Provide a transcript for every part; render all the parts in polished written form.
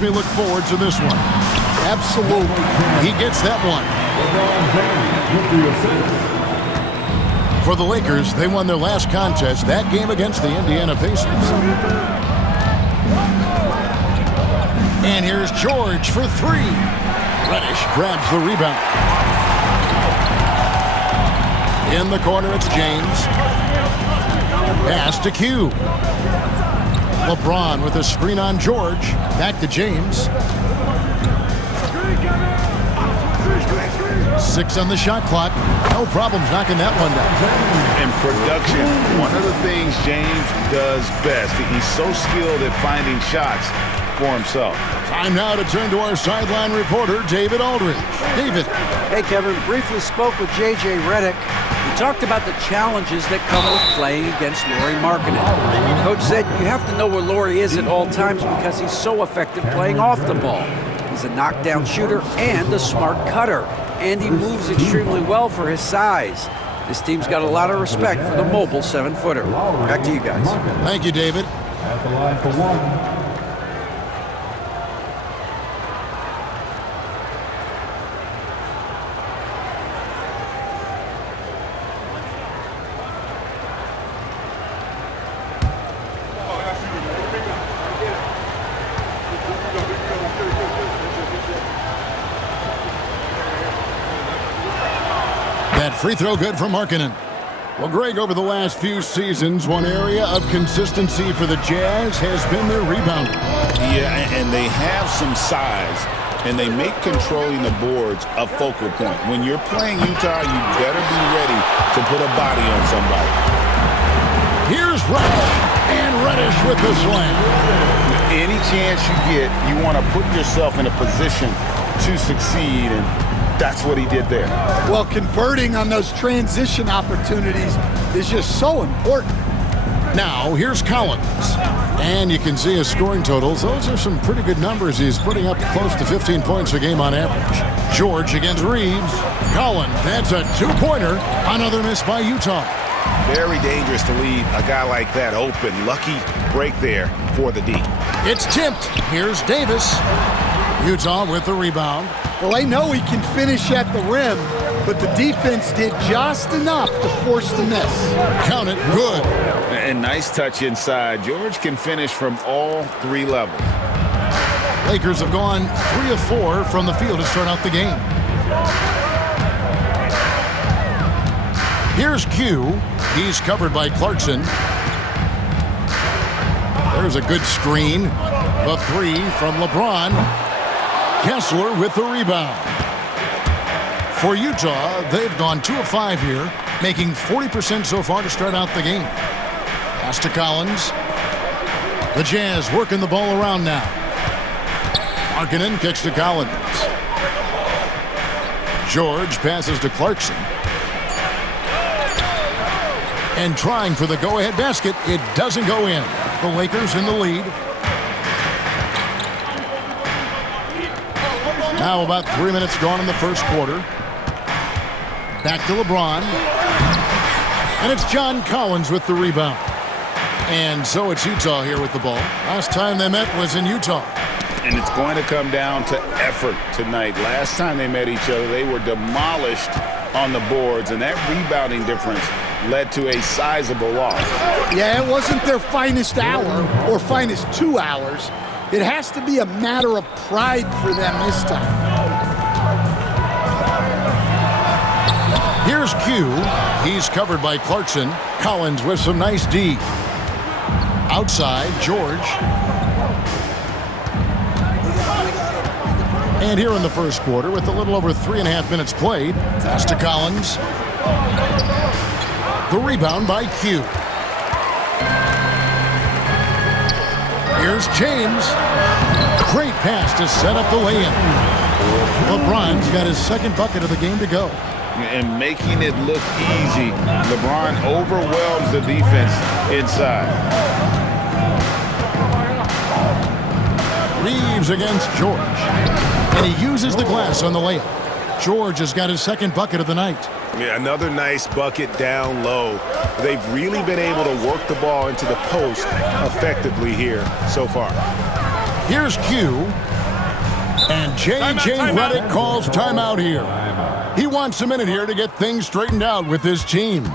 makes me look forward to this one. Absolutely. He gets that one. For the Lakers, they won their last contest, that game against the Indiana Pacers. And here's George for three. Reddish grabs the rebound. In the corner, it's James. Pass to Q. LeBron with a screen on George. Back to James. 6 on the shot clock. No problems knocking that one down. In production, one of the things James does best, he's so skilled at finding shots for himself. Time now to turn to our sideline reporter, David Aldridge. David. Hey, Kevin. Briefly spoke with J.J. Redick. He talked about the challenges that come with playing against Lauri Markkanen. Coach said you have to know where Lauri is at all times because he's so effective playing off the ball. He's a knockdown shooter and a smart cutter, and he moves extremely well for his size. This team's got a lot of respect for the mobile 7-footer. Back to you guys. Thank you, David. At the line for one. That free throw good from Markkanen. Well, Greg, over the last few seasons, one area of consistency for the Jazz has been their rebounding. Yeah, and they have some size, and they make controlling the boards a focal point. When you're playing Utah, you better be ready to put a body on somebody. Here's Reddish, and Reddish with the slam. Any chance you get, you want to put yourself in a position to succeed, and that's what he did there. Well, converting on those transition opportunities is just so important. Now, here's Collins. And you can see his scoring totals. Those are some pretty good numbers. He's putting up close to 15 points a game on average. George against Reeves. Collins, that's a two-pointer. Another miss by Utah. Very dangerous to leave a guy like that open. Lucky break there for the D. It's tipped. Here's Davis. Utah with the rebound. Well, I know he can finish at the rim, but the defense did just enough to force the miss. Count it, good. And nice touch inside. George can finish from all three levels. Lakers have gone 3 of 4 from the field to start out the game. Here's Q. He's covered by Clarkson. There's a good screen. The three from LeBron. Kessler with the rebound. For Utah, they've gone 2 of 5 here, making 40% so far to start out the game. Pass to Collins. The Jazz working the ball around now. Markkanen kicks to Collins. George passes to Clarkson. And trying for the go-ahead basket, it doesn't go in. The Lakers in the lead. Now about 3 minutes gone in the first quarter. Back to LeBron. And it's John Collins with the rebound. And so it's Utah here with the ball. Last time they met was in Utah. And it's going to come down to effort tonight. Last time they met each other, they were demolished on the boards, and that rebounding difference led to a sizable loss. Yeah, it wasn't their finest hour or finest 2 hours. It has to be a matter of pride for them this time. Here's Q. He's covered by Clarkson. Collins with some nice D. Outside, George. And here in the first quarter, with a little over 3.5 minutes played, pass to Collins. The rebound by Q. Here's James. Great pass to set up the lay-in. LeBron's got his second bucket of the game to go. And making it look easy, LeBron overwhelms the defense inside. Reeves against George. And he uses the glass on the layup. George has got his second bucket of the night. Yeah, another nice bucket down low. They've really been able to work the ball into the post effectively here so far. Here's Q. And J.J. Redick calls timeout here. He wants a minute here to get things straightened out with his team.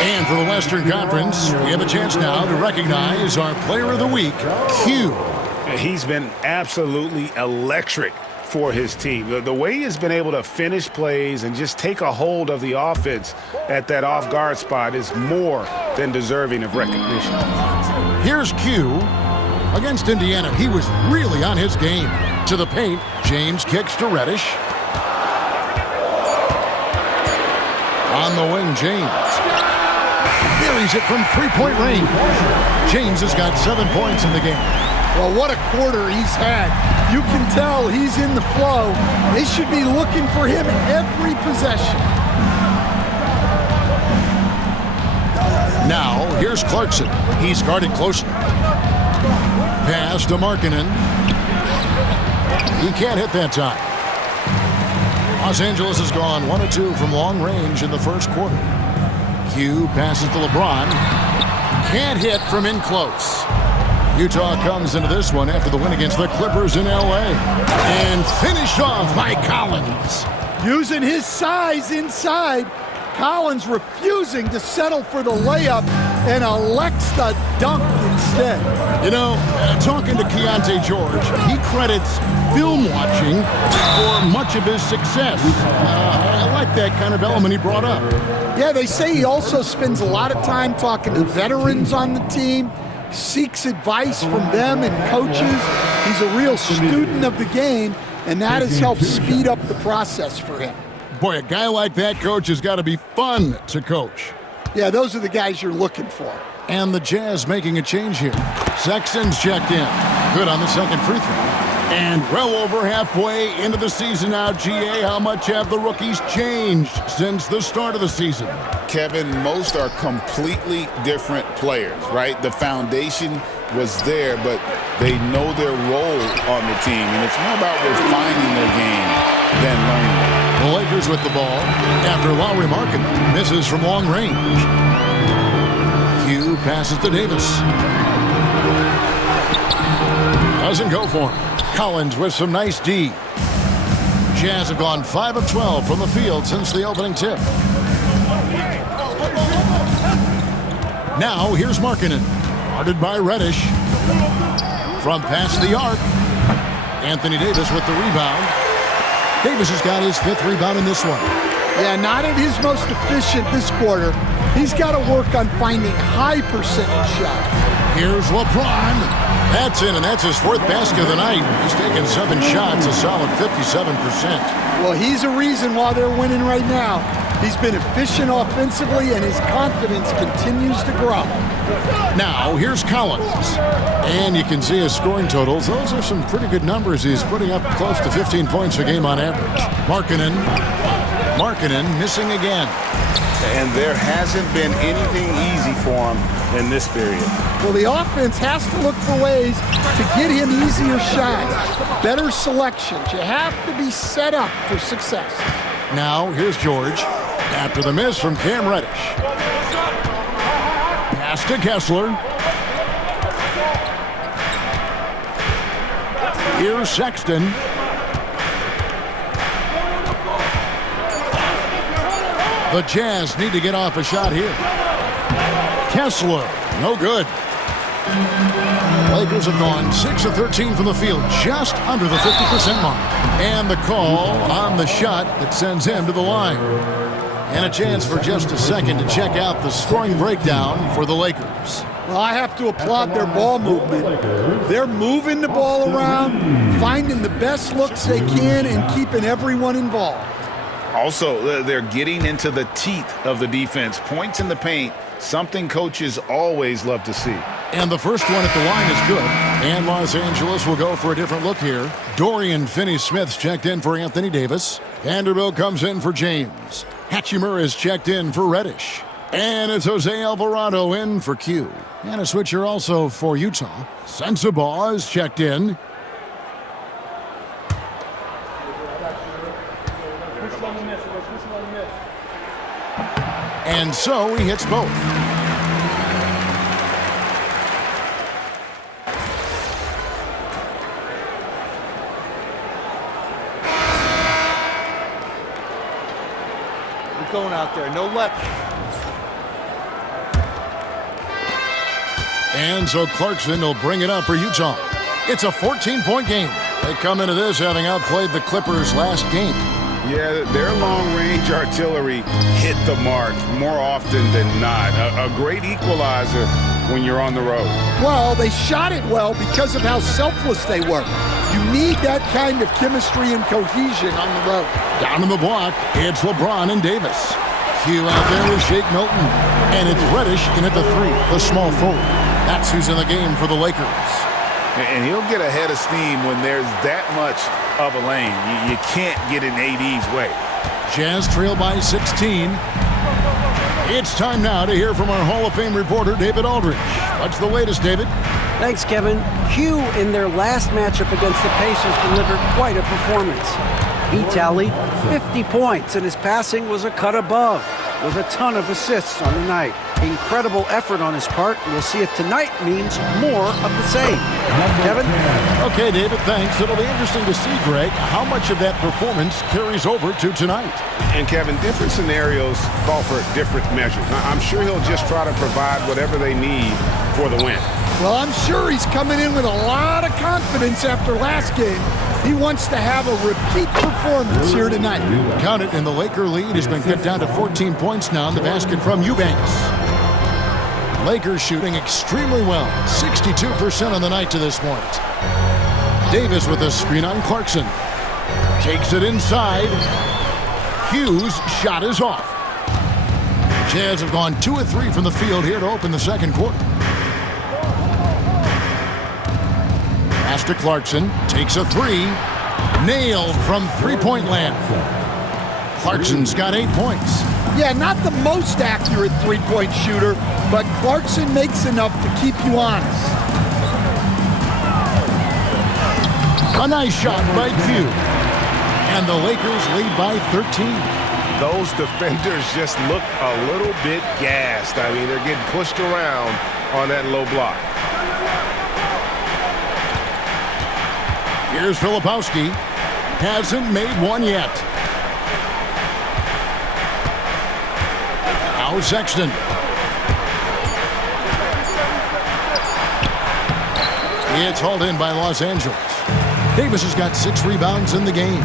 And for the Western Conference, we have a chance now to recognize our Player of the Week, Q. He's been absolutely electric for his team. The way he's been able to finish plays and just take a hold of the offense at that off-guard spot is more than deserving of recognition. Here's Q. Against Indiana, he was really on his game. To the paint, James kicks to Reddish. On the wing, James. Buries it from three-point range. James has got 7 points in the game. Well, what a quarter he's had. You can tell he's in the flow. They should be looking for him every possession. Now, here's Clarkson. He's guarded closely. Pass to Markkanen. He can't hit that time. Los Angeles has gone 1 of 2 from long range in the first quarter. Q passes to LeBron. Can't hit from in close. Utah comes into this one after the win against the Clippers in L.A. And finished off by Collins. Using his size inside, Collins refusing to settle for the layup and elects the dunk instead. You know, talking to Keontae George, he credits film watching for much of his success. I like that kind of element he brought up. Yeah, they say he also spends a lot of time talking to veterans on the team, seeks advice from them and coaches. He's a real student of the game, and that has helped speed up the process for him. Boy, a guy like that, coach, has got to be fun to coach. Yeah, those are the guys you're looking for. And the Jazz making a change here. Sexton's checked in. Good on the second free throw. And well over halfway into the season now, GA, how much have the rookies changed since the start of the season? Kevin, most are completely different players, right? The foundation was there, but they know their role on the team, and it's more about refining their game than learning it. The Lakers with the ball after Lauri Markkanen misses from long range. Q passes to Davis. Doesn't go for him. Collins with some nice D. Jazz have gone 5 of 12 from the field since the opening tip. Now here's Markkanen, guarded by Reddish. From past the arc, Anthony Davis with the rebound. Davis has got his 5th rebound in this one. Yeah, not at his most efficient this quarter. He's got to work on finding high percentage shots. Here's LeBron. That's in, and that's his 4th basket of the night. He's taken 7 shots, a solid 57%. Well, he's a reason why they're winning right now. He's been efficient offensively, and his confidence continues to grow. Now, here's Collins. And you can see his scoring totals. Those are some pretty good numbers. He's putting up close to 15 points a game on average. Markkanen missing again. And there hasn't been anything easy for him in this period. Well, the offense has to look for ways to get him easier shots, better selections. You have to be set up for success. Now, here's George. After the miss from Cam Reddish. Pass to Kessler. Here's Sexton. The Jazz need to get off a shot here. Kessler, no good. Lakers have gone 6 of 13 from the field, just under the 50% mark. And the call on the shot that sends him to the line. And a chance for just a second to check out the scoring breakdown for the Lakers. Well, I have to applaud their ball movement. They're moving the ball around, finding the best looks they can, and keeping everyone involved. Also, they're getting into the teeth of the defense. Points in the paint, something coaches always love to see. And the first one at the line is good. And Los Angeles will go for a different look here. Dorian Finney-Smith's checked in for Anthony Davis. Vanderbilt comes in for James. Hachimura is checked in for Reddish. And it's Jose Alvarado in for Q. And a switcher also for Utah. Sensabaugh is checked in. And so he hits both. We're going out there, no left. And so Clarkson will bring it up for Utah. It's a 14-point game. They come into this having outplayed the Clippers last game. Yeah, their long-range artillery hit the mark more often than not. A great equalizer when you're on the road. Well, they shot it well because of how selfless they were. You need that kind of chemistry and cohesion on the road. Down in the block, it's LeBron and Davis. Q out there with Shake Milton. And it's Reddish in at the 3, the small forward. That's who's in the game for the Lakers. And he'll get a head of steam when there's that much of a lane. You can't get in AD's way. Jazz trail by 16. It's time now to hear from our Hall of Fame reporter, David Aldridge. What's the latest, David? Thanks, Kevin. Q in their last matchup against the Pacers delivered quite a performance. He tallied 50 points, and his passing was a cut above, with a ton of assists on the night. Incredible effort on his part. We'll see if tonight means more of the same. Kevin? Okay, David, thanks. It'll be interesting to see, Greg, how much of that performance carries over to tonight. And, Kevin, different scenarios call for different measures. I'm sure he'll just try to provide whatever they need for the win. Well, I'm sure he's coming in with a lot of confidence after last game. He wants to have a repeat performance here tonight. Count it, and the Laker lead has been cut down to 14 points now in the basket from Eubanks. Lakers shooting extremely well, 62% on the night to this point. Davis with a screen on Clarkson. Takes it inside. Hughes' shot is off. Jazz have gone 2 of 3 from the field here to open the second quarter. Pass to Clarkson, takes a 3. Nailed from three-point land. Clarkson's got 8 points. Yeah, not the most accurate three-point shooter, but Clarkson makes enough to keep you honest. A nice shot by Q. And the Lakers lead by 13. Those defenders just look a little bit gassed. I mean, they're getting pushed around on that low block. Here's Filipowski. Hasn't made one yet. Now Sexton. It's hauled in by Los Angeles. Davis has got 6 rebounds in the game.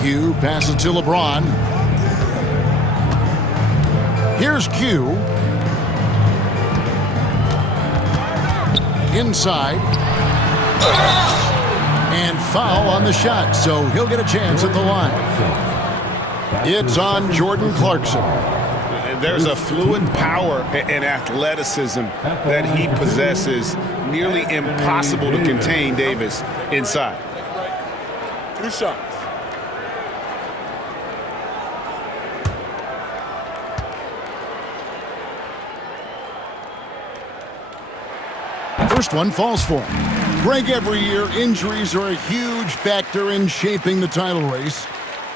Q passes to LeBron. Here's Q. Inside. And foul on the shot, so he'll get a chance at the line. It's on Jordan Clarkson. There's a fluid power and athleticism that he possesses, nearly impossible to contain Davis inside. 2 shots. first one falls for him. Greg, every year, injuries are a huge factor in shaping the title race.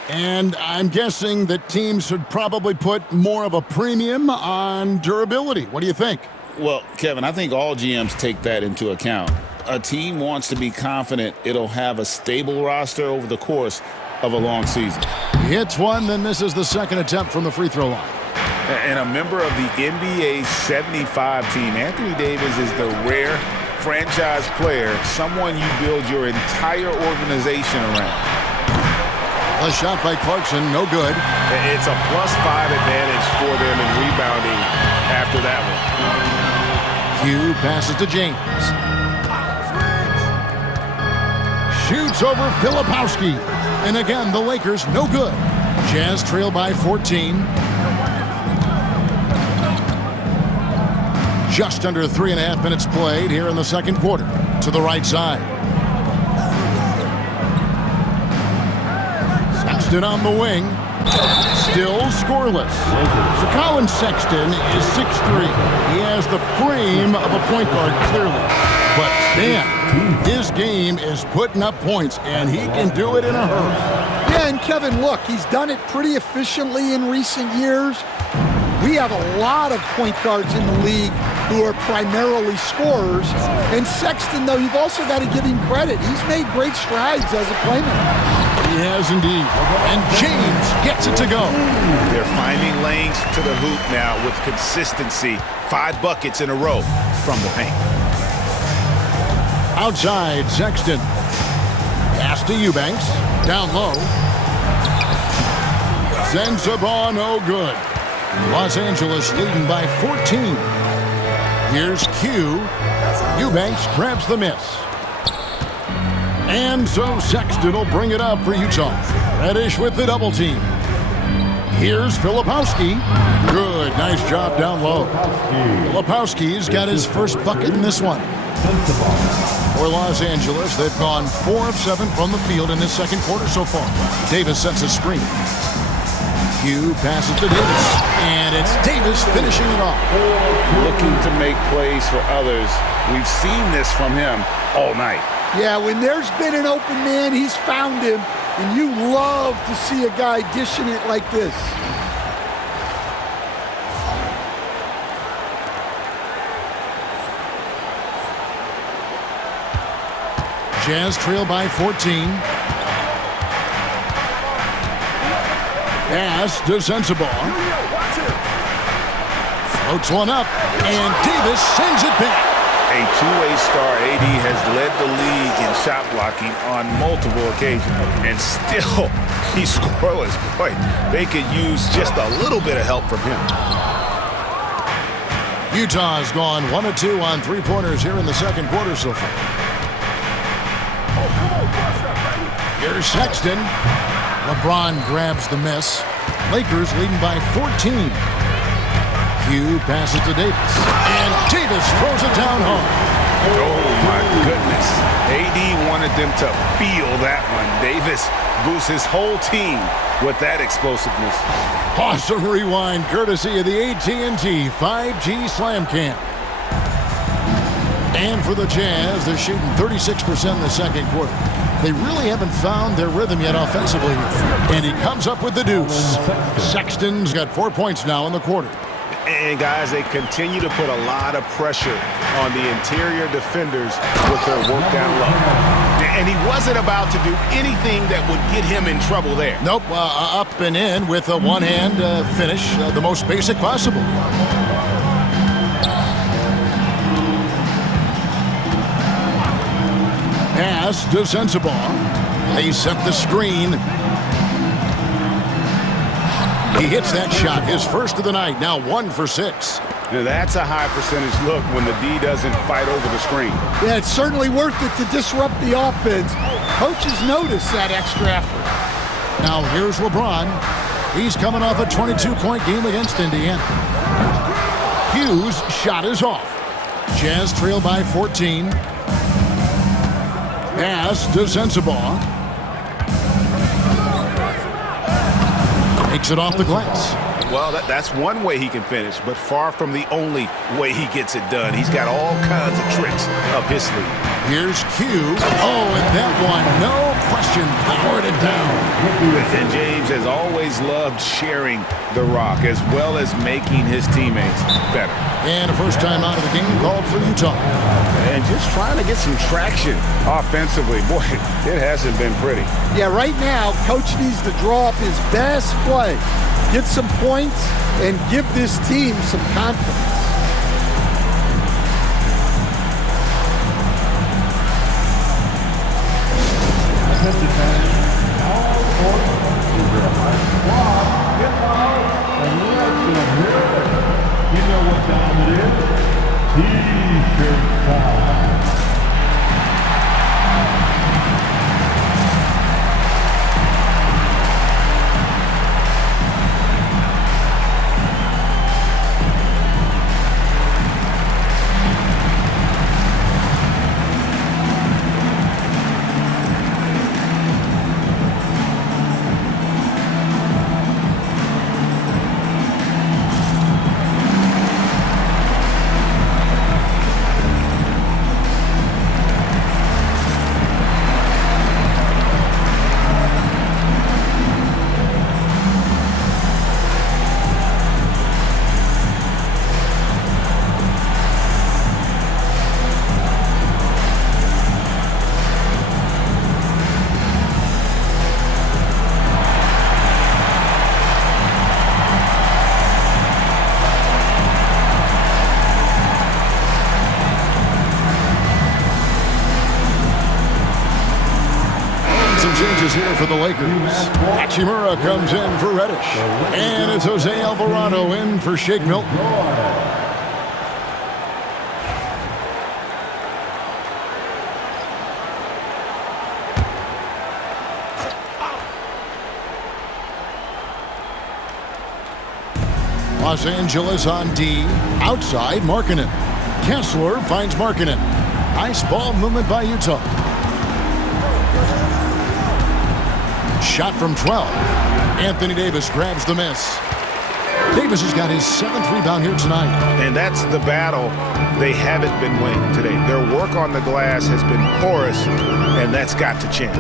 And I'm guessing that teams should probably put more of a premium on durability. What do you think? Well, Kevin, I think all GMs take that into account. A team wants to be confident it'll have a stable roster over the course of a long season. He hits one, then misses the second attempt from the free throw line. And a member of the NBA 75 team, Anthony Davis is the rare franchise player, someone you build your entire organization around. A shot by Clarkson, no good. It's a +5 advantage for them in rebounding after that one. Hugh passes to James. Shoots over Filipowski. And again, the Lakers, no good. Jazz trail by 14. Just under 3.5 minutes played here in the second quarter. To the right side. Sexton on the wing. Still scoreless. So Colin Sexton is 6'3". He has the frame of a point guard, clearly. But man, his game is putting up points, and he can do it in a hurry. Yeah, and Kevin, look, he's done it pretty efficiently in recent years. We have a lot of point guards in the league who are primarily scorers. And Sexton, though, you've also got to give him credit. He's made great strides as a playmaker. He has indeed. And James gets it to go. They're finding lanes to the hoop now with consistency. 5 buckets in a row from the paint. Outside, Sexton. Pass to Eubanks. Down low. Sensabaugh, no good. Los Angeles leading by 14. Here's Q. Eubanks grabs the miss. And so Sexton will bring it up for Utah. Reddish with the double team. Here's Filipowski. Good, nice job down low. Filipowski's got his first bucket in this one. For Los Angeles, they've gone 4 of 7 from the field in this second quarter so far. Davis sets a screen. Hugh passes to Davis, and it's Davis finishing it off. Looking to make plays for others. We've seen this from him all night. Yeah, when there's been an open man, he's found him, and you love to see a guy dishing it like this. Jazz trail by 14. Pass to Sensabaugh. Floats one up, and Davis sends it back. A two-way star, AD has led the league in shot blocking on multiple occasions, and still he's scoreless. Boy, they could use just a little bit of help from him. Utah's gone 1 of 2 on three-pointers here in the second quarter so far. Here's Sexton. LeBron grabs the miss. Lakers leading by 14. Hugh passes to Davis. And Davis throws it down home. Oh, my goodness. AD wanted them to feel that one. Davis boosts his whole team with that explosiveness. Awesome rewind courtesy of the AT&T 5G Slam Cam. And for the Jazz, they're shooting 36% in the second quarter. They really haven't found their rhythm yet offensively. And he comes up with the deuce. Sexton's got 4 points now in the quarter. And, guys, they continue to put a lot of pressure on the interior defenders with their work down low. And he wasn't about to do anything that would get him in trouble there. Nope, up and in with a one-hand finish, the most basic possible. Pass to Sensabaugh. They set the screen. He hits that shot, his first of the night, now 1 for 6. Now that's a high percentage look when the D doesn't fight over the screen. Yeah, it's certainly worth it to disrupt the offense. Coaches notice that extra effort. Now here's LeBron. He's coming off a 22-point game against Indiana. Hughes' shot is off. Jazz trail by 14. Pass to Sensabaugh. Takes it off the glass. Well, that's one way he can finish, but far from the only way he gets it done. He's got all kinds of tricks up his sleeve. Here's Q. Oh, and that one, no question, powered it down. And James has always loved sharing the rock as well as making his teammates better. And a first time out of the game called for Utah. And just trying to get some traction offensively. Boy, it hasn't been pretty. Yeah, right now, Coach needs to draw up his best play, get some points, and give this team some confidence. You know what time it is? T-shirt time. Changes here for the Lakers. Hachimura comes in for Reddish. And it's Jose Alvarado in for Shake Milton. Los Angeles on D. Outside, Markkanen. Kessler finds Markkanen. Nice ball movement by Utah. Shot from 12. Anthony Davis grabs the miss. Davis has got his 7th rebound here tonight. And that's the battle they haven't been winning today. Their work on the glass has been porous, and that's got to change.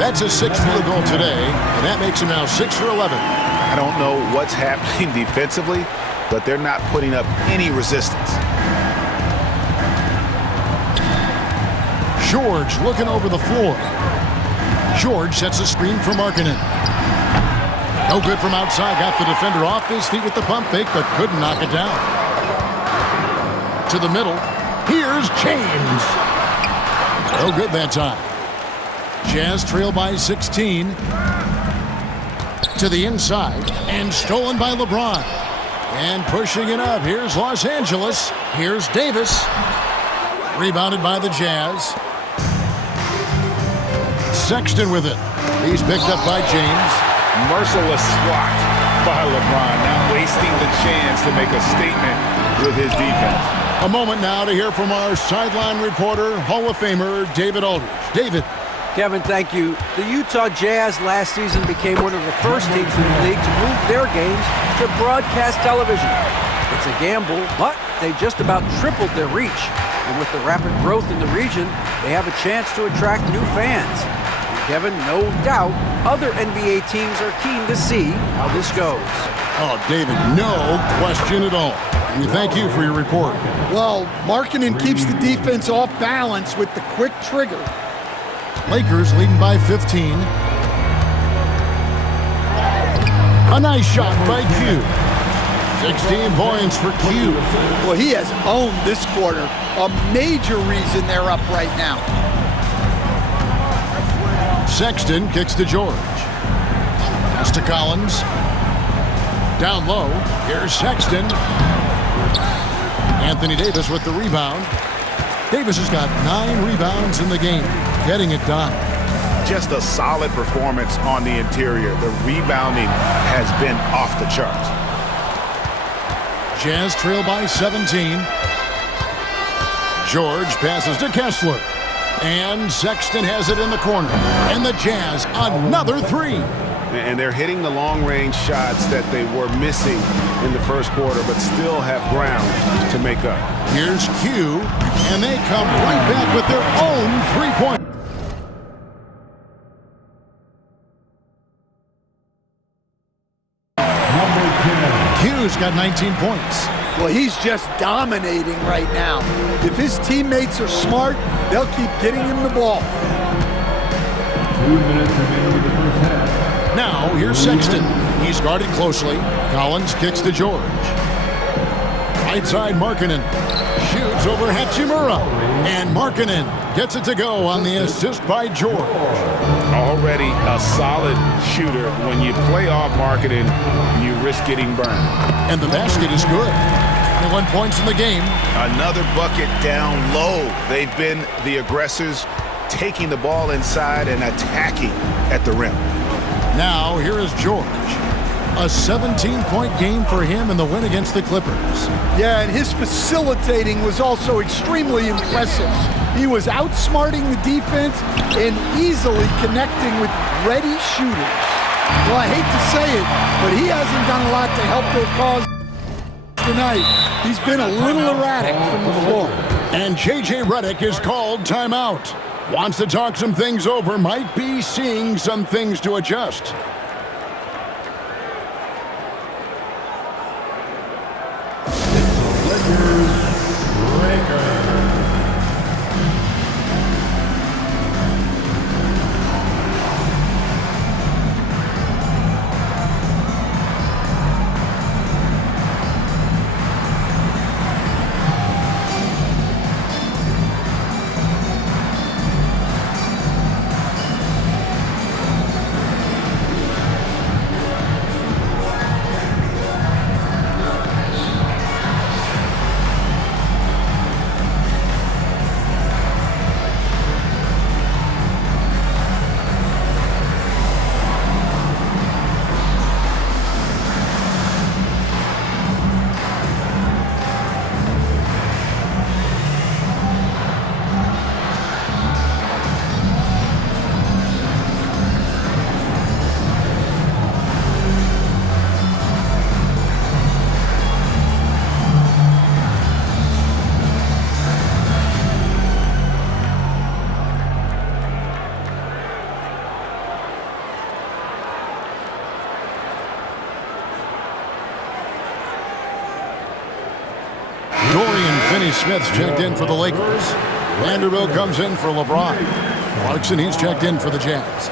That's his 6th field goal today, and that makes him now 6 for 11. I don't know what's happening defensively, but they're not putting up any resistance. George looking over the floor. George sets a screen for Markkanen. No good from outside. Got the defender off his feet with the pump fake, but couldn't knock it down. To the middle. Here's James. No good that time. Jazz trail by 16. To the inside. And stolen by LeBron. And pushing it up. Here's Los Angeles. Here's Davis. Rebounded by the Jazz. Sexton with it. He's picked up by James. Merciless swat by LeBron, not wasting the chance to make a statement with his defense. A moment now to hear from our sideline reporter, Hall of Famer David Aldridge. David. Kevin, thank you. The Utah Jazz last season became one of the first teams in the league to move their games to broadcast television. It's a gamble, but they just about tripled their reach. And with the rapid growth in the region, they have a chance to attract new fans. Kevin, no doubt, other NBA teams are keen to see how this goes. Oh, David, no question at all. We thank you for your report. Well, Markkanen keeps the defense off balance with the quick trigger. Lakers leading by 15. A nice shot by Q. 16 points for Q. Well, he has owned this quarter. A major reason they're up right now. Sexton kicks to George. Pass to Collins. Down low. Here's Sexton. Anthony Davis with the rebound. Davis has got 9 rebounds in the game, getting it done. Just a solid performance on the interior. The rebounding has been off the charts. Jazz trail by 17. George passes to Kessler. And Sexton has it in the corner. And the Jazz, another 3. And they're hitting the long-range shots that they were missing in the first quarter, but still have ground to make up. Here's Q, and they come right back with their own three-point. Q's got 19 points. Well, he's just dominating right now. If his teammates are smart, they'll keep getting him the ball. 2 minutes remaining in the first half. Now, here's Sexton. He's guarded closely. Collins kicks to George. Right side, Markkanen. Shoots over Hachimura. And Markkanen gets it to go on the assist by George. Already a solid shooter. When you play off Markkanen, you risk getting burned. And the basket is good. 21 points in the game. Another bucket down low. They've been the aggressors, taking the ball inside and attacking at the rim. Now, here is George. A 17-point game for him in the win against the Clippers. Yeah, and his facilitating was also extremely impressive. He was outsmarting the defense and easily connecting with ready shooters. Well, I hate to say it, but he hasn't done a lot to help their cause tonight. He's been a little erratic from the floor. And J.J. Redick is called timeout. Wants to talk some things over, might be seeing some things to adjust. Dorian Finney-Smith's checked in for the Lakers. Vanderbilt comes in for LeBron. Clarkson, he's checked in for the Jazz.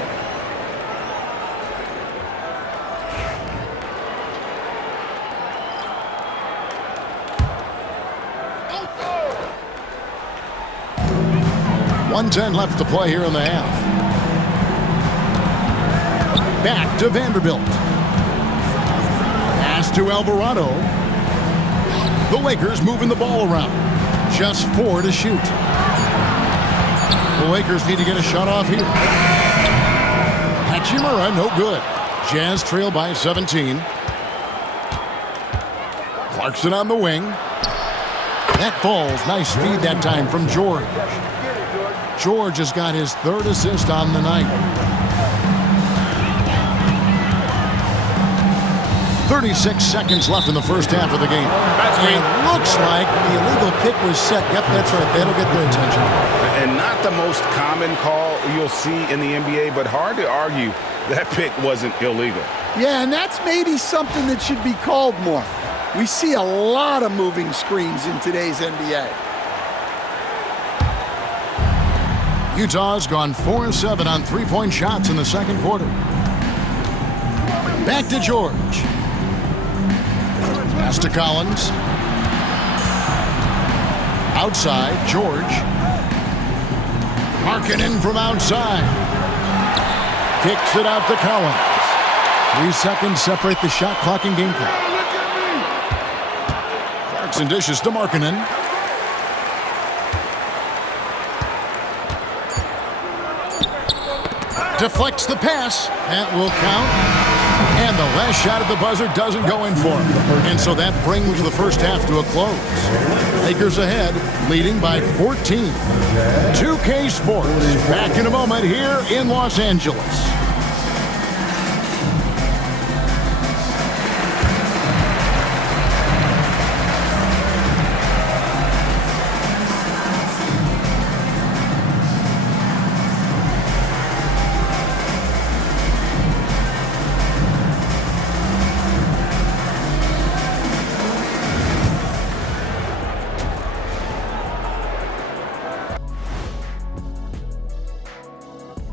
.110 left to play here in the half. Back to Vanderbilt. Pass to Alvarado. The Lakers moving the ball around. Just 4 to shoot. The Lakers need to get a shot off here. Hachimura, no good. Jazz trail by 17. Clarkson on the wing. That falls. Nice feed that time from George. George has got his 3rd assist on the night. 36 seconds left in the first half of the game. And looks like the illegal kick was set. Yep, that's right. That'll get their attention. And not the most common call you'll see in the NBA, but hard to argue that pick wasn't illegal. Yeah, and that's maybe something that should be called more. We see a lot of moving screens in today's NBA. Utah's gone 4 of 7 on three-point shots in the second quarter. Back to George. Pass to Collins. Outside, George. Markkanen from outside. Kicks it out to Collins. 3 seconds separate the shot clock and game clock. Clarkson dishes to Markkanen. Deflects the pass. That will count. And the last shot at the buzzer doesn't go in for him. And so that brings the first half to a close. Lakers ahead, leading by 14. 2K Sports, back in a moment here in Los Angeles.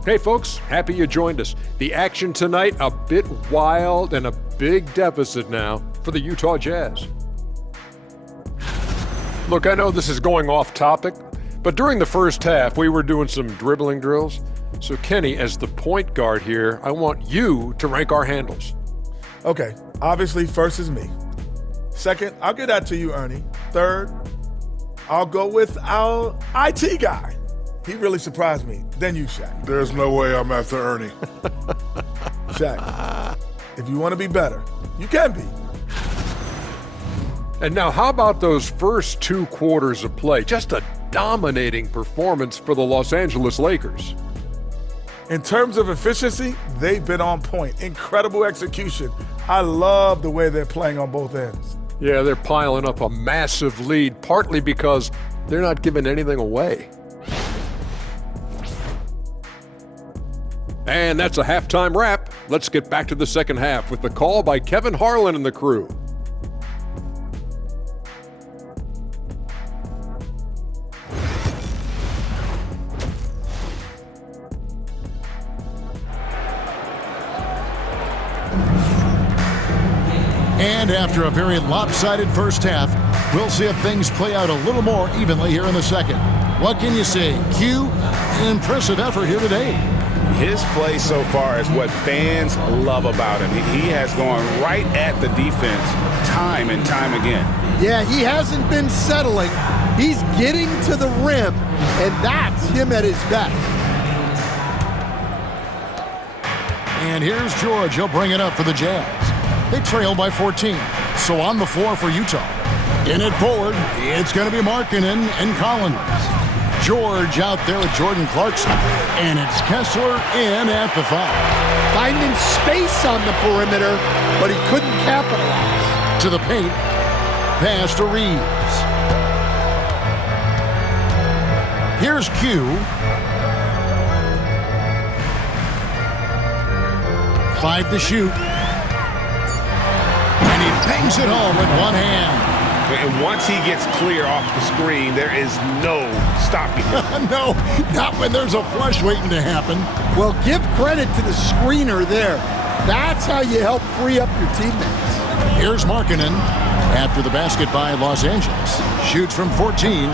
Hey folks, happy you joined us. The action tonight, a bit wild and a big deficit now for the Utah Jazz. Look, I know this is going off topic, but during the first half, we were doing some dribbling drills. So Kenny, as the point guard here, I want you to rank our handles. Okay, obviously first is me. Second, I'll get that to you, Ernie. Third, I'll go with our IT guy. He really surprised me. Then you, Shaq. There's no way I'm after Ernie. Shaq, if you want to be better, you can be. And now how about those first 2 quarters of play? Just a dominating performance for the Los Angeles Lakers. In terms of efficiency, they've been on point. Incredible execution. I love the way they're playing on both ends. Yeah, they're piling up a massive lead, partly because they're not giving anything away. And that's a halftime wrap. Let's get back to the second half with the call by Kevin Harlan and the crew. And after a very lopsided first half, we'll see if things play out a little more evenly here in the second. What can you say? Q, impressive effort here today. His play so far is what fans love about him. He has gone right at the defense time and time again. Yeah, he hasn't been settling. He's getting to the rim, and that's him at his best. And here's George. He'll bring it up for the Jazz. They trail by 14. So on the floor for Utah. In it forward, it's going to be Markkanen and Collins. George out there with Jordan Clarkson. And it's Kessler in at the 5. Finding space on the perimeter, but he couldn't capitalize. To the paint. Pass to Reeves. Here's Q. 5 to shoot. And he bangs it home with one hand. And once he gets clear off the screen, there is no stopping him. No, not when there's a flush waiting to happen. Well, give credit to the screener there. That's how you help free up your teammates. Here's Markkanen after the basket by Los Angeles. Shoots from 14.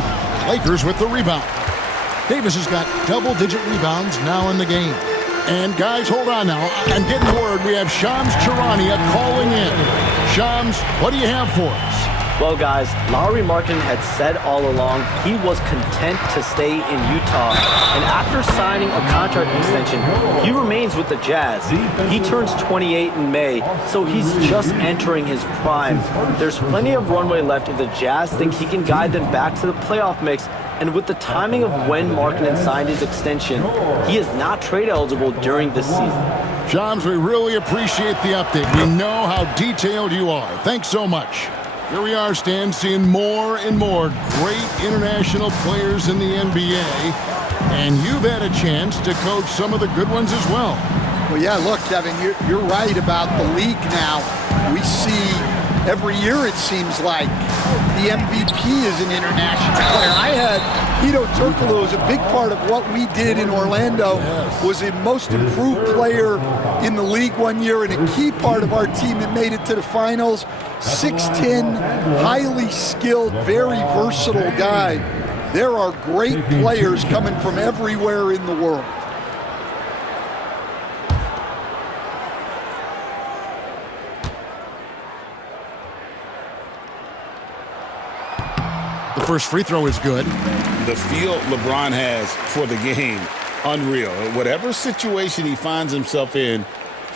Lakers with the rebound. Davis has got double-digit rebounds now in the game. And guys, hold on now. I'm getting word we have Shams Charania calling in. Shams, what do you have for us? Well, guys, Lauri Markkanen had said all along he was content to stay in Utah. And after signing a contract extension, he remains with the Jazz. He turns 28 in May, so he's just entering his prime. There's plenty of runway left if the Jazz think he can guide them back to the playoff mix. And with the timing of when Markkanen signed his extension, he is not trade eligible during this season. Shams, we really appreciate the update. We know how detailed you are. Thanks so much. Here we are, Stan, seeing more and more great international players in the NBA. And you've had a chance to coach some of the good ones as well. Well, yeah, look, Kevin, you're right about the league now. We see every year, it seems like, the MVP is an international player. I had Hedo Turkoglu as a big part of what we did in Orlando. Was the most improved player in the league one year and a key part of our team that made it to the finals. 6'10", highly skilled, very versatile guy. There are great players coming from everywhere in the world. The first free throw is good. The feel LeBron has for the game, unreal. Whatever situation he finds himself in,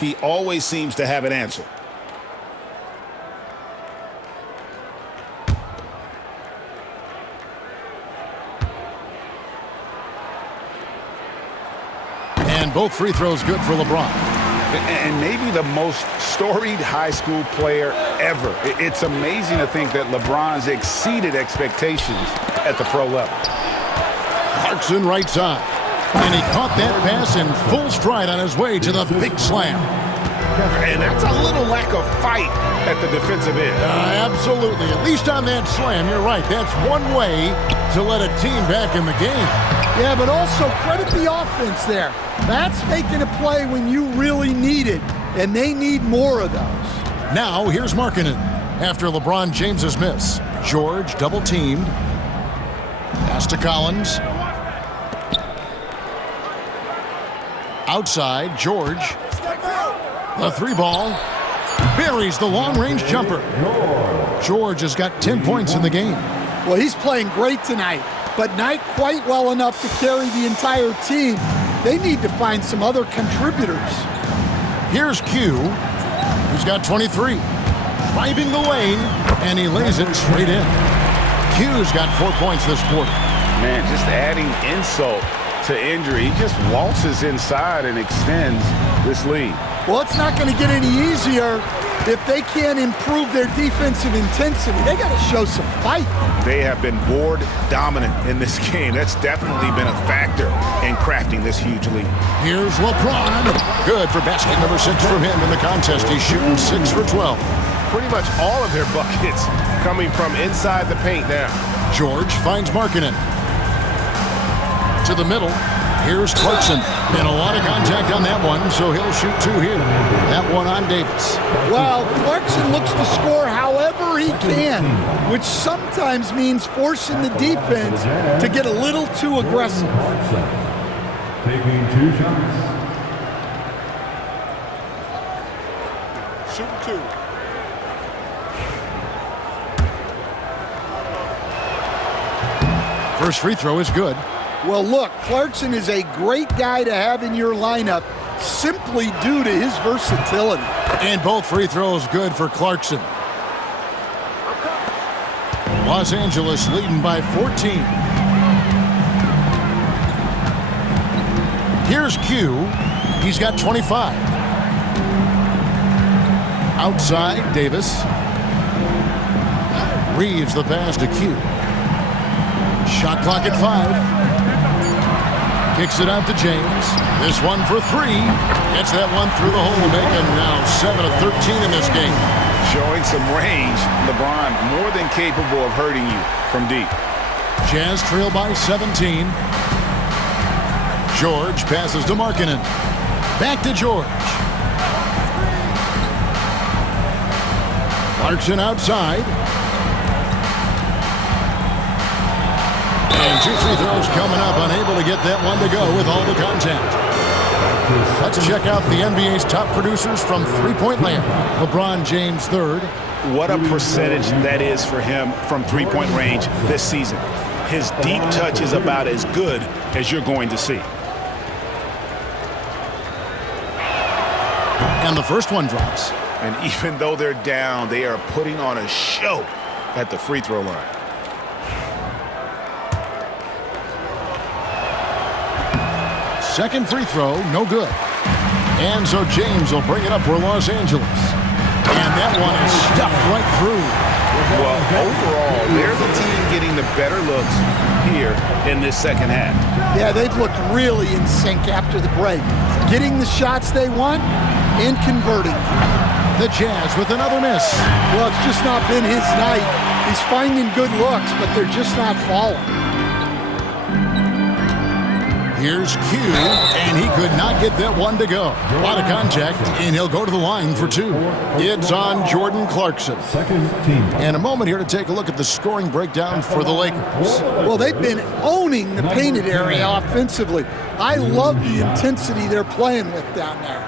he always seems to have an answer. And both free throws good for LeBron. And maybe the most storied high school player ever. It's amazing to think that LeBron's exceeded expectations at the pro level. Clarkson right side. And he caught that pass in full stride on his way to the big slam. And that's a little lack of fight at the defensive end. Absolutely. At least on that slam, you're right. That's one way to let a team back in the game. Yeah, but also credit the offense there. That's making a play when you really need it, and they need more of those. Now, here's Markkanen. After LeBron James's miss, George double-teamed. Pass to Collins. Outside, George. The three ball. Buries the long-range jumper. George has got 10 points in the game. Well, he's playing great tonight, but not quite well enough to carry the entire team. They need to find some other contributors. Here's Q, who's got 23. Driving the lane, and he lays it straight in. Q's got 4 points this quarter. Man, just adding insult to injury. He just waltzes inside and extends this lead. Well, it's not going to get any easier if they can't improve their defensive intensity. They got to show some fight. They have been board dominant in this game. That's definitely been a factor in crafting this huge lead. Here's LeBron. Good for basket number 6 from him in the contest. He's shooting 6 for 12. Pretty much all of their buckets coming from inside the paint now. George finds Markkanen. To the middle. Here's Clarkson. And a lot of contact on that one, so he'll shoot 2 here. That one on Davis. Well, Clarkson looks to score however he can, which sometimes means forcing the defense to get a little too aggressive. Taking 2 shots. Shoot 2. First free throw is good. Well, look, Clarkson is a great guy to have in your lineup simply due to his versatility. And both free throws good for Clarkson. Los Angeles leading by 14. Here's Q. He's got 25. Outside, Davis. Reeves the pass to Q. Shot clock at 5. Kicks it out to James. This one for 3. Gets that one through the hole, making now 7 of 13 in this game. Showing some range, LeBron more than capable of hurting you from deep. Jazz trail by 17. George passes to Markkanen. Back to George. Clarkson outside. And 2 free throws coming up, unable to get that one to go with all the contact. Let's check out the NBA's top producers from three-point land. LeBron James third. What a percentage that is for him from three-point range this season. His deep touch is about as good as you're going to see. And the first one drops. And even though they're down, they are putting on a show at the free throw line. Second free throw, no good. And so James will bring it up for Los Angeles. And that one is stuffed right through. Well, overall, they're the team getting the better looks here in this second half. Yeah, they've looked really in sync after the break. Getting the shots they want and converting. The Jazz with another miss. Well, it's just not been his night. He's finding good looks, but they're just not falling. Here's Q, and he could not get that one to go. A lot of contact, and he'll go to the line for 2. It's on Jordan Clarkson. And a moment here to take a look at the scoring breakdown for the Lakers. Well, they've been owning the painted area offensively. I love the intensity they're playing with down there.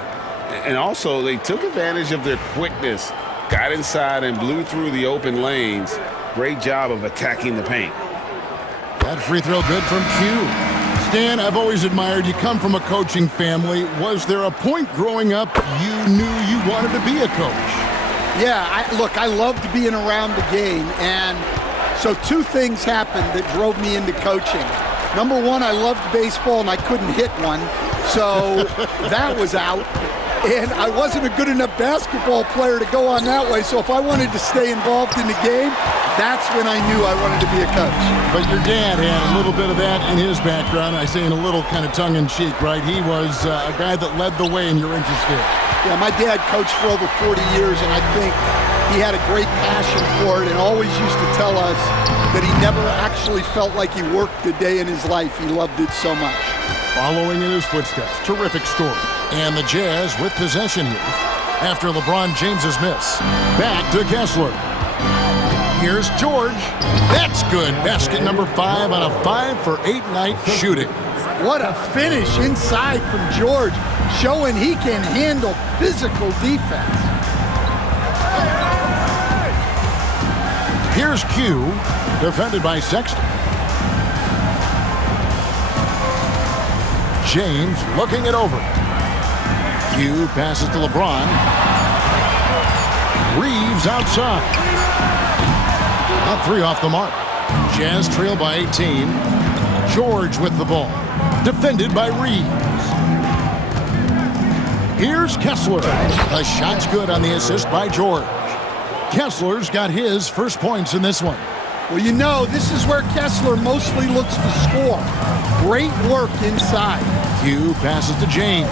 And also, they took advantage of their quickness, got inside and blew through the open lanes. Great job of attacking the paint. That free throw good from Q. Stan, I've always admired you. Come from a coaching family. Was there a point growing up you knew you wanted to be a coach? Yeah, I loved being around the game. And so 2 things happened that drove me into coaching. Number 1, I loved baseball and I couldn't hit one. So that was out. And I wasn't a good enough basketball player to go on that way. So if I wanted to stay involved in the game, that's when I knew I wanted to be a coach. But your dad had a little bit of that in his background. I say in a little kind of tongue-in-cheek, right? He was a guy that led the way in your interest there. Yeah, my dad coached for over 40 years, and I think he had a great passion for it and always used to tell us that he never actually felt like he worked a day in his life. He loved it so much. Following in his footsteps. Terrific story. And the Jazz with possession here after LeBron James's miss. Back to Kessler. Here's George. That's good. Basket number 5 on a 5-for-8 night shooting. What a finish inside from George, showing he can handle physical defense. Here's Q, defended by Sexton. James looking it over. Q passes to LeBron. Reeves outside. A 3 off the mark. Jazz trail by 18. George with the ball. Defended by Reeves. Here's Kessler. The shot's good on the assist by George. Kessler's got his first points in this one. Well, you know, this is where Kessler mostly looks to score. Great work inside. Q passes to James.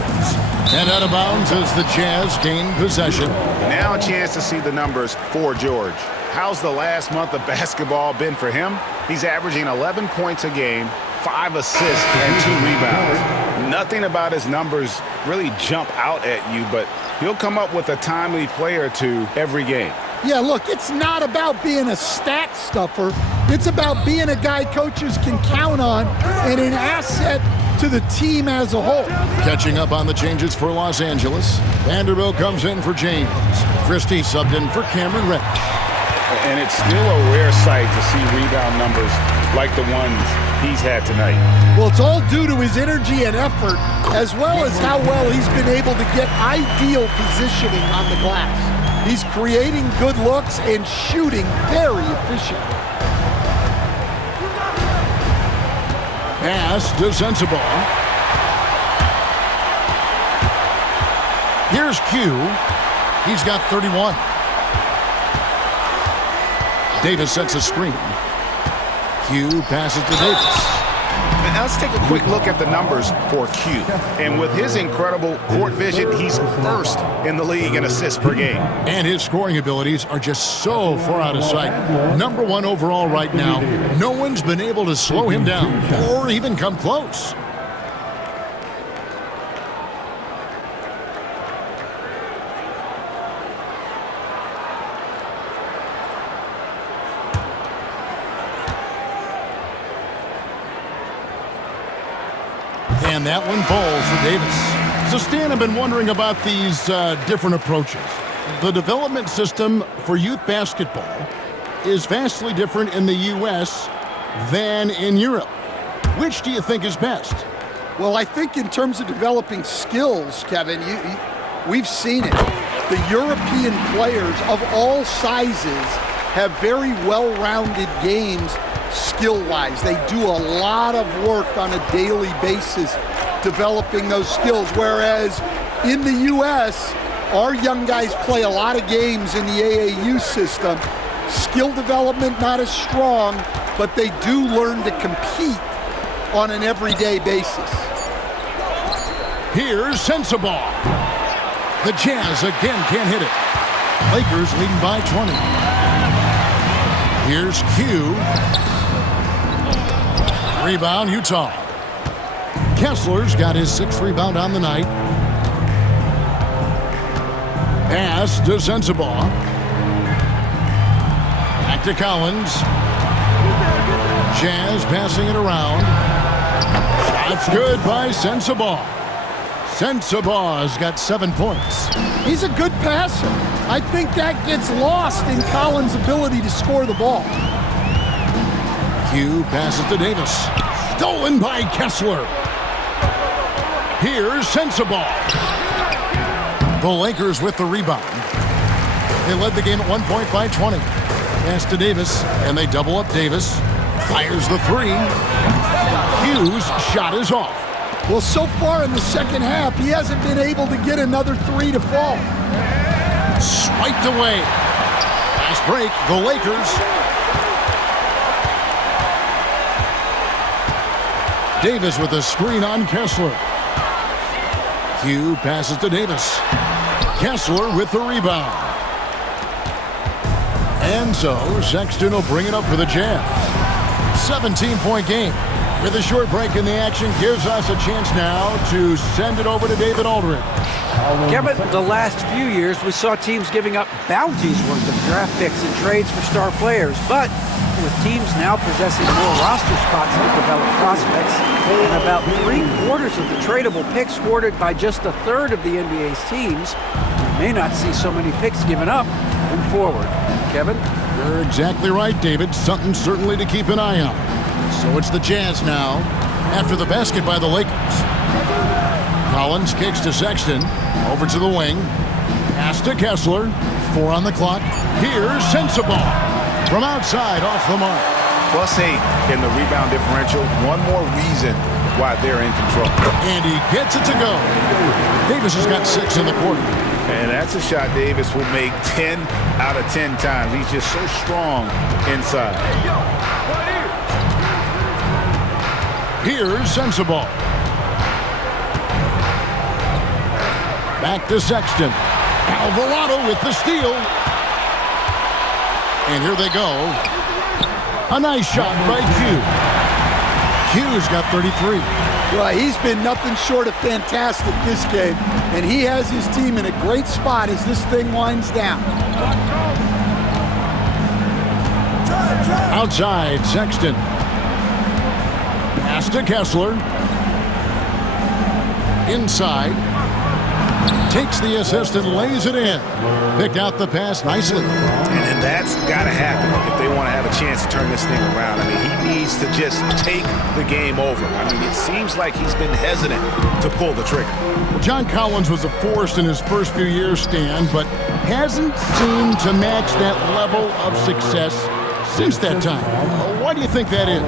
And out of bounds as the Jazz gain possession. Now a chance to see the numbers for George. How's the last month of basketball been for him? He's averaging 11 points a game, 5 assists, and 2 rebounds. Nothing about his numbers really jump out at you, but he'll come up with a timely play or two every game. Yeah, look, it's not about being a stat stuffer. It's about being a guy coaches can count on and an asset to the team as a whole. Catching up on the changes for Los Angeles. Vanderbilt comes in for James. Christie subbed in for Cameron Reddish. And it's still a rare sight to see rebound numbers like the ones he's had tonight. Well, it's all due to his energy and effort, as well as how well he's been able to get ideal positioning on the glass. He's creating good looks and shooting very efficiently. Pass to Sensabaugh. Here's Q. He's got 31. Davis sets a screen. Q passes to Davis. Now let's take a quick look at the numbers for Q. And with his incredible court vision, he's first in the league in assists per game. And his scoring abilities are just so far out of sight. Number 1 overall right now. No one's been able to slow him down or even come close. And that one falls for Davis. So, Stan, I've been wondering about these different approaches. The development system for youth basketball is vastly different in the U.S. than in Europe. Which do you think is best? Well, I think in terms of developing skills, Kevin, we've seen it. The European players of all sizes have very well-rounded games skill-wise. They do a lot of work on a daily basis developing those skills, whereas in the U.S., our young guys play a lot of games in the AAU system. Skill development not as strong, but they do learn to compete on an everyday basis. Here's Sensabaugh. The Jazz again can't hit it. Lakers leading by 20. Here's Q. Rebound, Utah. Kessler's got his 6th rebound on the night. Pass to Sensabaugh. Back to Collins. Jazz passing it around. Shot's good by Sensabaugh. Sensabaugh's got 7 points. He's a good passer. I think that gets lost in Collins' ability to score the ball. Q passes to Davis. Stolen by Kessler. Here's Sensabaugh. The Lakers with the rebound. They led the game at 1 point by 20. Pass to Davis, and they double up Davis. Fires the 3. Q's shot is off. Well, so far in the second half, he hasn't been able to get another 3 to fall. Swiped away. Fast break, the Lakers. Davis with a screen on Kessler. Q passes to Davis. Kessler with the rebound. And so Sexton will bring it up for the Jazz. 17-point game. With a short break in the action, gives us a chance now to send it over to David Aldridge. Kevin, the last few years, we saw teams giving up bounties worth of draft picks and trades for star players. But with teams now possessing more roster spots to develop prospects, and about 3/4 of the tradable picks hoarded by just a third of the NBA's teams, we may not see so many picks given up moving forward. Kevin? You're exactly right, David. Something certainly to keep an eye on. So it's the Jazz now, after the basket by the Lakers. Collins kicks to Sexton, over to the wing. Pass to Kessler, 4 on the clock. Here's Sensabaugh from outside, off the mark. +8 in the rebound differential. One more reason why they're in control. And he gets it to go. Davis has got 6 in the quarter. And that's a shot Davis will make 10 out of 10 times. He's just so strong inside. Here's Sensabaugh. Back to Sexton. Alvarado with the steal. And here they go. A nice shot by Q. Q's got 33. Well, he's been nothing short of fantastic this game, and he has his team in a great spot as this thing winds down. Outside, Sexton. Pass to Kessler. Inside. Takes the assist and lays it in. Picked out the pass nicely. And that's got to happen if they want to have a chance to turn this thing around. I mean, he needs to just take the game over. I mean, it seems like he's been hesitant to pull the trigger. John Collins was a force in his first few years, Stan, but hasn't seemed to match that level of success since that time. Why do you think that is?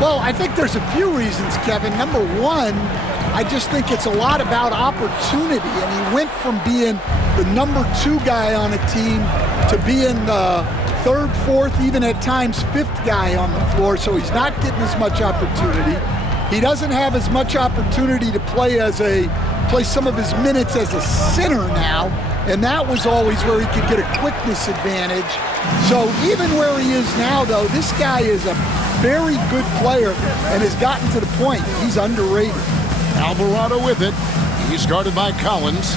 Well, I think there's a few reasons, Kevin. Number one, I just think it's a lot about opportunity, and he went from being the number 2 guy on a team to being the 3rd, 4th, even at times 5th guy on the floor, so he's not getting as much opportunity. He doesn't have as much opportunity to play some of his minutes as a center now, and that was always where he could get a quickness advantage. So even where he is now, though, this guy is a very good player and has gotten to the point he's underrated. Alvarado with it. He's guarded by Collins.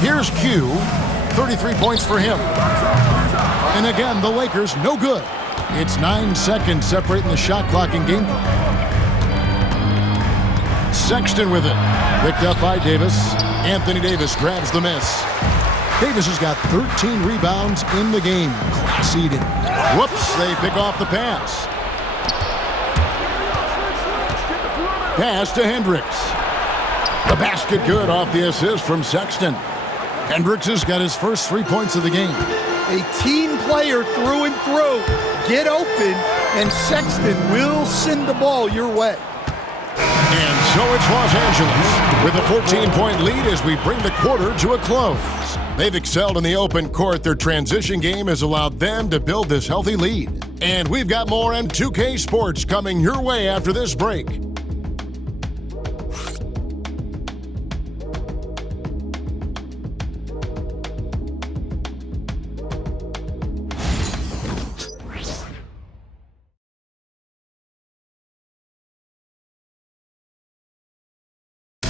Here's Q. 33 points for him. And again, the Lakers no good. It's 9 seconds separating the shot clock and game clock. Sexton with it. Picked up by Davis. Anthony Davis grabs the miss. Davis has got 13 rebounds in the game. Class eating. Whoops, they pick off the pass. Pass to Hendricks. The basket good off the assist from Sexton. Hendricks has got his first 3 points of the game. A team player through and through. Get open, and Sexton will send the ball your way. And so it's Los Angeles with a 14-point lead as we bring the quarter to a close. They've excelled in the open court. Their transition game has allowed them to build this healthy lead. And we've got more M2K Sports coming your way after this break.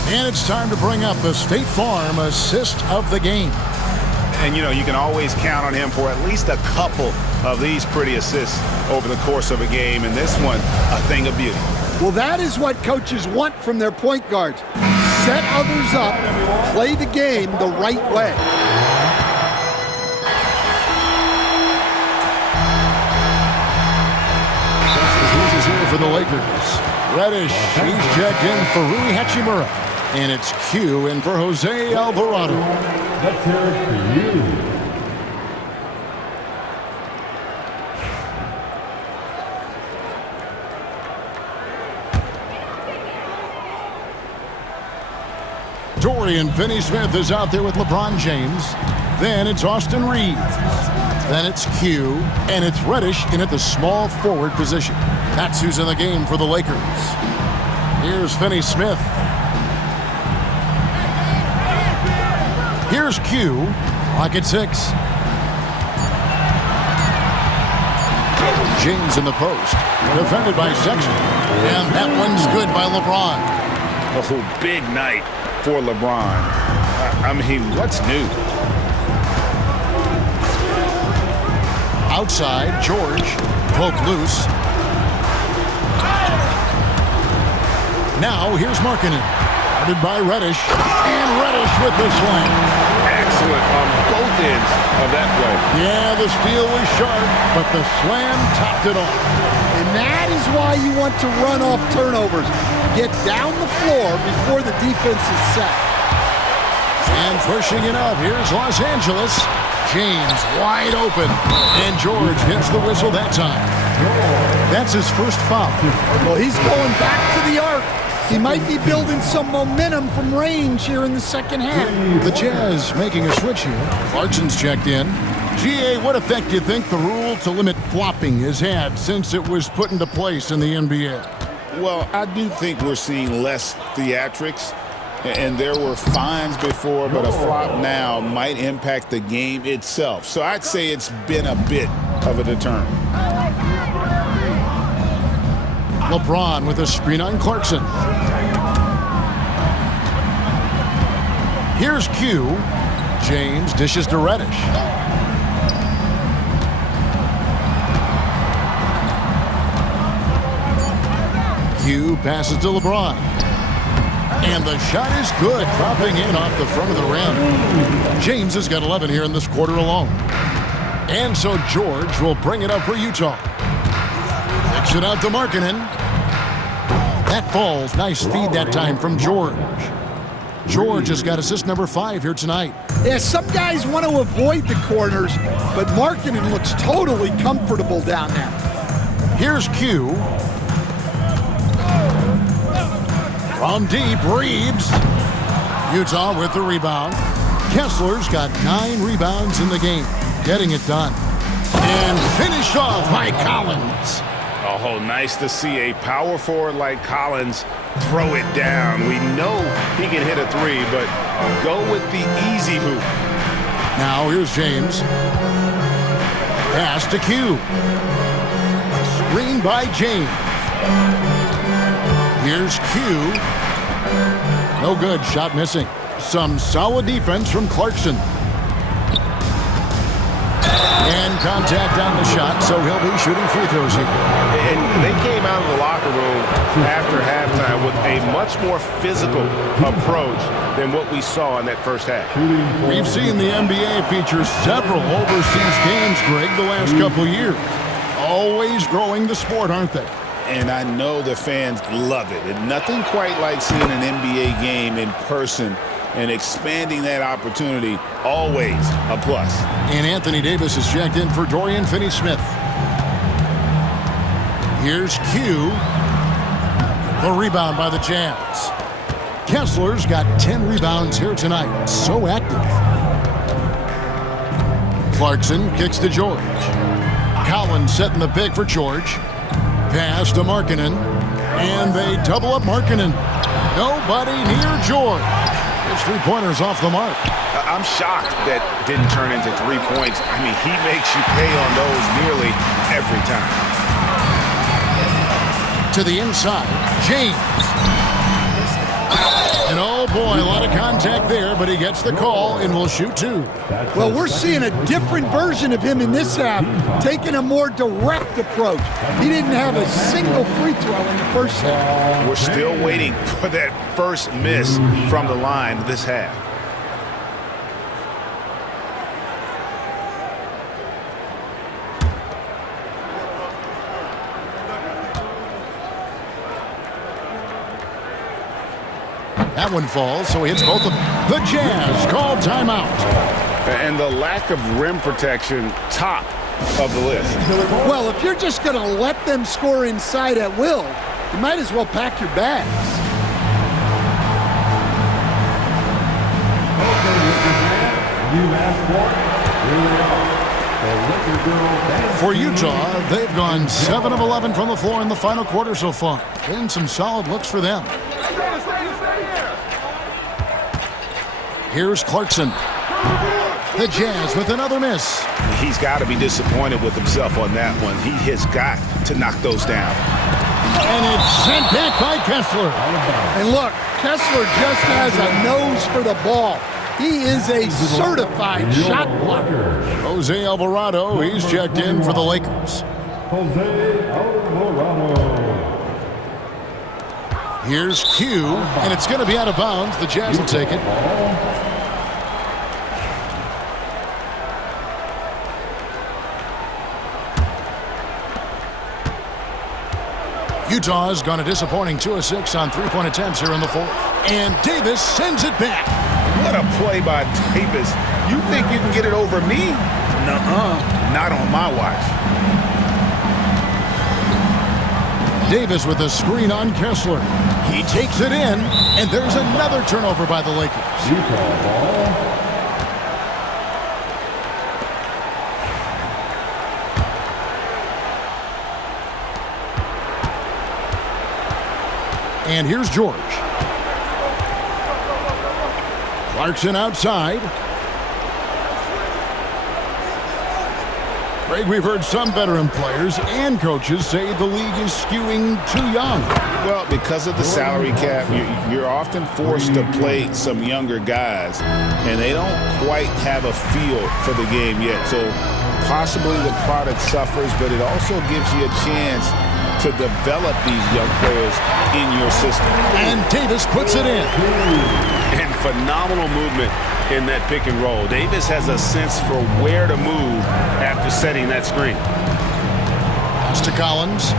And it's time to bring up the State Farm assist of the game. And, you know, you can always count on him for at least a couple of these pretty assists over the course of a game. And this one, a thing of beauty. Well, that is what coaches want from their point guards. Set others up, play the game the right way. This is here for the Lakers. Reddish, he's checked in for Rui Hachimura. And it's Q in for Jose Alvarado. Let's hear it for you. Dorian Finney-Smith is out there with LeBron James. Then it's Austin Reeves. Then it's Q. And it's Reddish in at the small forward position. That's who's in the game for the Lakers. Here's Finney-Smith. Here's Q. Clock at 6. James in the post. Defended by Sexton. And that one's good by LeBron. Oh, big night for LeBron. I mean, what's new? Outside, George. Poke loose. Now, here's Markkanen. Guarded by Reddish. And Reddish with the slam. Excellent on both ends of that play. Yeah, the steal was sharp, but the slam topped it off. And that is why you want to run off turnovers. Get down the floor before the defense is set. And pushing it up, here's Los Angeles. James wide open. And George hits the whistle that time. That's his first foul. Well, he's going back to the arc. He might be building some momentum from range here in the second half. The Jazz making a switch here. Clarkson's checked in. GA, what effect do you think the rule to limit flopping has had since it was put into place in the NBA? Well, I do think we're seeing less theatrics. And there were fines before, but a flop now might impact the game itself. So I'd say it's been a bit of a deterrent. LeBron with a screen on Clarkson. Here's Q. James dishes to Reddish. Q passes to LeBron. And the shot is good, dropping in off the front of the rim. James has got 11 here in this quarter alone. And so George will bring it up for Utah. Kicks it out to Markkanen. That falls. Nice feed that time from George. George has got assist number 5 here tonight. Yeah, some guys want to avoid the corners, but Markkanen looks totally comfortable down there. Here's Q. From deep, Reeves. Utah with the rebound. Kessler's got 9 rebounds in the game, getting it done. And finished off by Collins. Oh, nice to see a power forward like Collins throw it down. We know he can hit a 3, but go with the easy hoop. Now here's James. Pass to Q. Screen by James. Here's Q. No good. Shot missing. Some solid defense from Clarkson. And contact on the shot, so he'll be shooting free throws here. And they came out of the locker room after halftime with a much more physical approach than what we saw in that first half. We've seen the NBA feature several overseas games, Greg, the last couple years. Always growing the sport, aren't they? And I know the fans love it. And nothing quite like seeing an NBA game in person and expanding that opportunity, always a plus. And Anthony Davis is checked in for Dorian Finney-Smith. Here's Q. The rebound by the Jazz. Kessler's got 10 rebounds here tonight. So active. Clarkson kicks to George. Collins setting the pick for George. Pass to Markkanen. And they double up Markkanen. Nobody near George. His 3-pointers off the mark. I'm shocked that didn't turn into 3 points. I mean, he makes you pay on those nearly every time. To the inside, James. And oh boy, a lot of contact there, but he gets the call and will shoot 2. Well, we're seeing a different version of him in this half, taking a more direct approach. He didn't have a single free throw in the first half. We're still waiting for that first miss from the line this half. That one falls, so he hits both of them. The Jazz call timeout. And the lack of rim protection, top of the list. Well, if you're just going to let them score inside at will, you might as well pack your bags. For Utah, they've gone 7 of 11 from the floor in the final quarter so far. Been some solid looks for them. Here's Clarkson. The Jazz with another miss. He's got to be disappointed with himself on that one. He has got to knock those down. And it's sent back by Kessler. And look, Kessler just has a nose for the ball. He is a certified shot blocker. Jose Alvarado, he's checked in for the Lakers. Jose Alvarado. Here's Q, and it's going to be out of bounds. The Jazz will take it. Utah's gone a disappointing 2 of 6 on three-point attempts here in the fourth. And Davis sends it back. What a play by Davis. You think you can get it over me? Nuh-uh. Not on my watch. Davis with a screen on Kessler. He takes it in, and there's another turnover by the Lakers. Utah ball. And here's George. Clarkson outside. Greg, we've heard some veteran players and coaches say the league is skewing too young. Well, because of the salary cap, you're often forced to play some younger guys, and they don't quite have a feel for the game yet. So possibly the product suffers, but it also gives you a chance to develop these young players in your system. And Davis puts it in. And phenomenal movement in that pick and roll. Davis has a sense for where to move after setting that screen. Pass to Collins.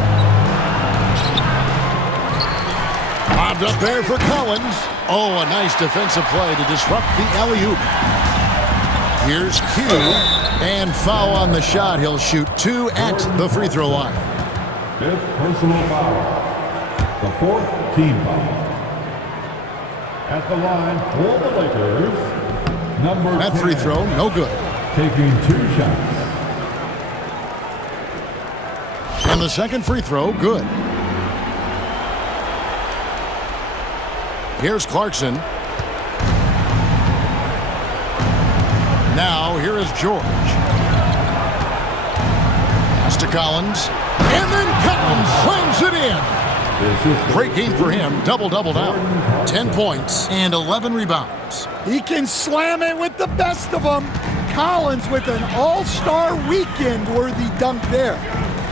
Bobbed up there for Collins. Oh, a nice defensive play to disrupt the alley-oop. Here's Q. And foul on the shot. He'll shoot 2 at the free throw line. 5th personal foul. The 4th team foul. At the line for the Lakers, number That 10, free throw, no good. taking 2 shots. And the second free throw, good. Here's Clarkson. Now, here is George. Pass to Collins. And then Collins slams it in. Great game for him. Double-double now. 10 points and 11 rebounds. He can slam it with the best of them. Collins with an all-star weekend-worthy dunk there.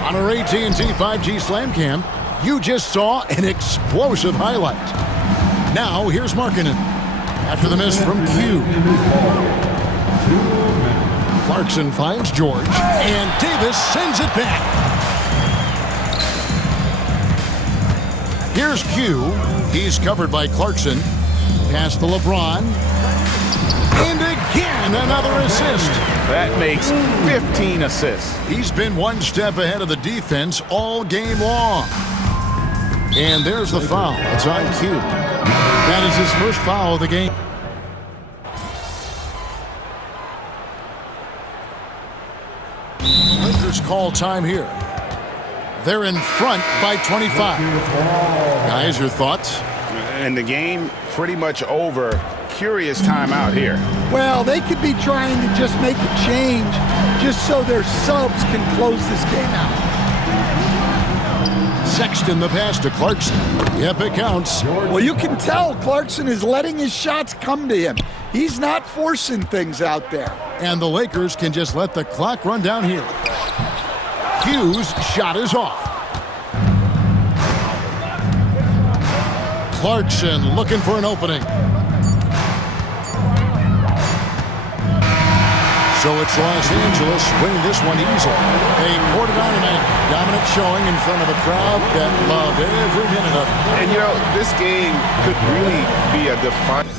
On our AT&T 5G Slam Cam, you just saw an explosive highlight. Now, here's Markkanen. After the miss from Q. Clarkson finds George, and Davis sends it back. Here's Q. He's covered by Clarkson. Pass to LeBron. And again, another assist. That makes 15 assists. He's been one step ahead of the defense all game long. And there's the foul. It's on Q. That is his first foul of the game. Lakers call time here. They're in front by 25. Guys, your thoughts? And the game pretty much over. Curious timeout here. Well, they could be trying to just make a change just so their subs can close this game out. Sexton the pass to Clarkson. Yep, it counts. Well, you can tell Clarkson is letting his shots come to him. He's not forcing things out there. And the Lakers can just let the clock run down here. Q's shot is off. Clarkson looking for an opening. So it's Los Angeles winning this one easily. A quarter dominant showing in front of a crowd that loved every minute of it. And, you know, this game could really be a defining.